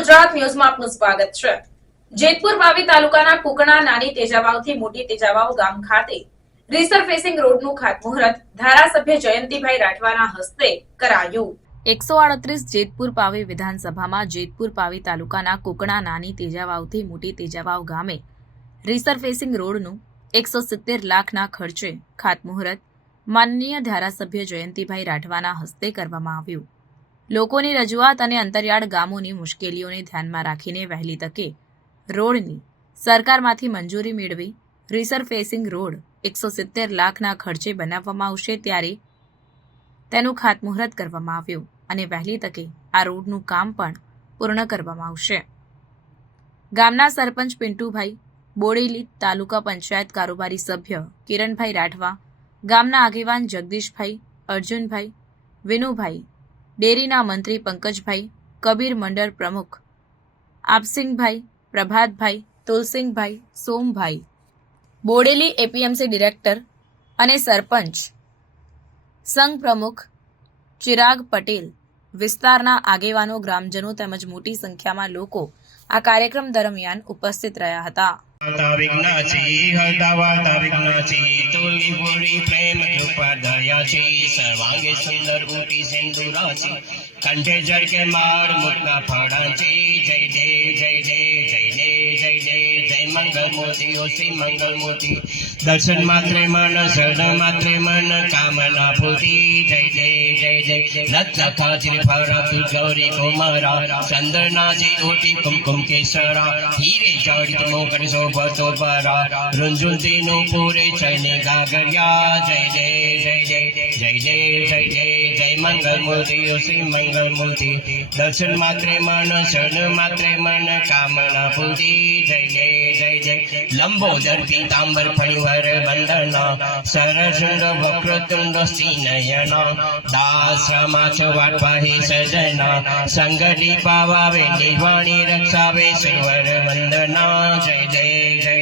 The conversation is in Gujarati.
ગુજરાત ન્યૂઝમાં આપનું સ્વાગત છે। જેતપુર વાવી તાલુકાના કુકણા નાની તેજાવાવથી મોટી તેજાવાવ ગામ ખાતે રિસરફેસિંગ રોડનું ખાતમુહૂર્ત ધારાસભ્ય જયંતિભાઈ રાઠવાના હસ્તે કરાયું। 138 જેતપુર પાવી વિધાનસભામાં જેતપુર પાવી તાલુકાના કુકણા નાની તેજાવાવથી મોટી તેજાવાવ ગામે રિસરફેસિંગ રોડનું 170 લાખના ખર્ચે ખાતમુહૂર્ત માનનીય ધારાસભ્ય જયંતિભાઈ રાઠવાના હસ્તે કરવામાં આવ્યું। લોકોની રજૂઆત અને અંતરિયાળ ગામોની મુશ્કેલીઓને ધ્યાનમાં રાખીને વહેલી તકે રોડની સરકારમાંથી મંજૂરી મેળવી રિસરફેસિંગ રોડ 170 લાખના ખર્ચે બનાવવામાં આવશે ત્યારે તેનું ખાતમુહૂર્ત કરવામાં આવ્યું અને વહેલી તકે આ રોડનું કામ પણ પૂર્ણ કરવામાં આવશે। ગામના સરપંચ પિન્ટુભાઈ બોડેલી, તાલુકા પંચાયત કારોબારી સભ્ય કિરણભાઈ રાઠવા, ગામના આગેવાન જગદીશભાઈ, અર્જુનભાઈ, વિનુભાઈ, ડેરીના મંત્રી પંકજભાઈ, કબીર મંડળ પ્રમુખ આપસિંગભાઈ, પ્રભાતભાઈ, તુલસિંગભાઈ, સોમભાઈ, બોડેલી એપીએમસી ડિરેક્ટર અને સરપંચ સંઘ પ્રમુખ ચિરાગ પટેલ, વિસ્તારના આગેવાનો, ગ્રામજનો તેમજ મોટી સંખ્યામાં લોકો આ કાર્યક્રમ દરમિયાન ઉપસ્થિત રહ્યા હતા। सर्वांगे सुंदर ऊटी सिंदूराची कंठे जड़ के मार मुक्ता फड़ाची जय जय जय जय जय जय जय जय जय मंगल मूर्ति ओ श्री मंगल मूर्ति दर्शन मात्रे मन शरण मात्रे मन कामना पूरी जय जय जय जय रत्न खाचरी फरा तु गौरी कुमारा चंद्रना जी ऊटी कुमकुम केसरा हीरे जड़ित मोकर शोभतो परा रुंझुनती नो पूरे चने गागरिया जय जय जय जय जय जय जय जय जय मंगल मूर्ति ओ श्री मंगल मूर्ति दर्शन मात्रे मन शरण मात्रे मन कामना पूरी जय जय जय जय लंबोदर पीतांबर फणिवर वंदना सरसुंड वक्रतुंड श्रीनयना दास माच वाटवाहे सजना संगरी पावावे निर्वाणी रक्षावे सुवर वंदना जय जय जय जय।